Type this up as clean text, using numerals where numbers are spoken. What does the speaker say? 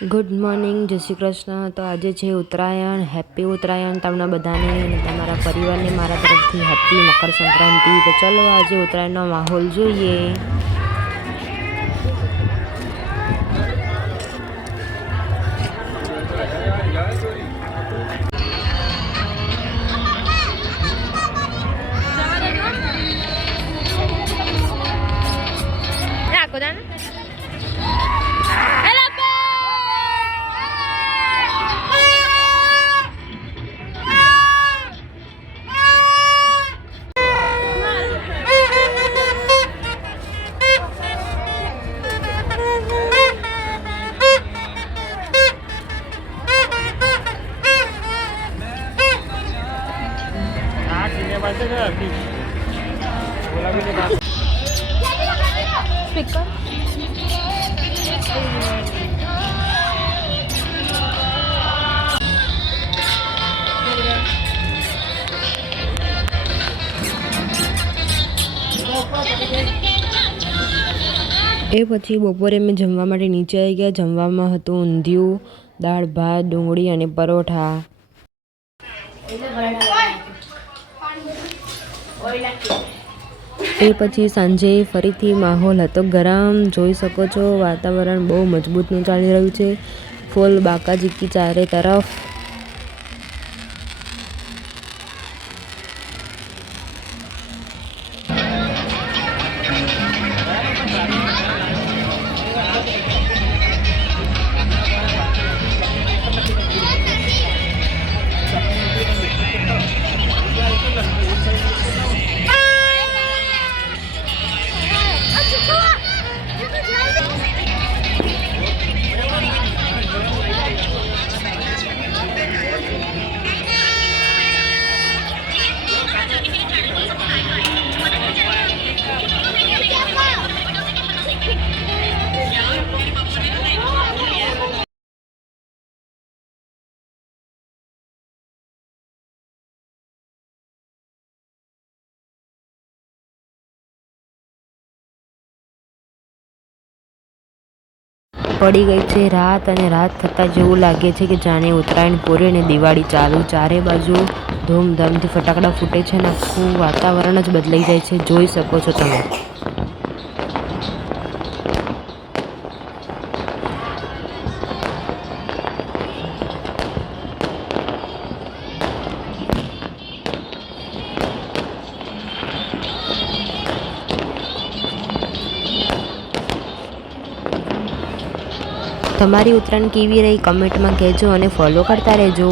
Good morning, જય શ્રી કૃષ્ણ. તો આજે છે ઉત્તરાયણ. હેપી ઉત્તરાયણ તમને બધાને અને તમારા પરિવારને મારા તરફથી હેપી મકર સંક્રાંતિ. તો ચલો આજે ઉત્તરાયણનો માહોલ જોઈએ. સ્પીકર એ પછી બપોરે મેં જમવા માટે નીચે આવી ગયા. જમવામાં હતું ઊંધિયું, દાળ ભાત, ડુંગળી અને પરોઠા. એ પછી સાંજે ફરીથી માહોલ હતો ગરમ. જોઈ શકો છો વાતાવરણ બહુ મજબૂતનું ચાલી રહ્યું છે. ફૂલ બાકાજીકી ચારે તરફ. પડી ગઈ છે રાત અને રાત થતાં જેવું લાગે છે કે જાણે ઉત્તરાયણ પૂરી અને દિવાળી ચાલુ. ચારે બાજુ ધૂમધામથી ફટાકડા ફૂટે છે અને આખું વાતાવરણ જ બદલાઈ જાય છે. જોઈ શકો છો તમે. તમારી ઉત્તરાયણ કેવી રહી કમેન્ટમાં કહેજો અને ફોલો કરતા રહેજો.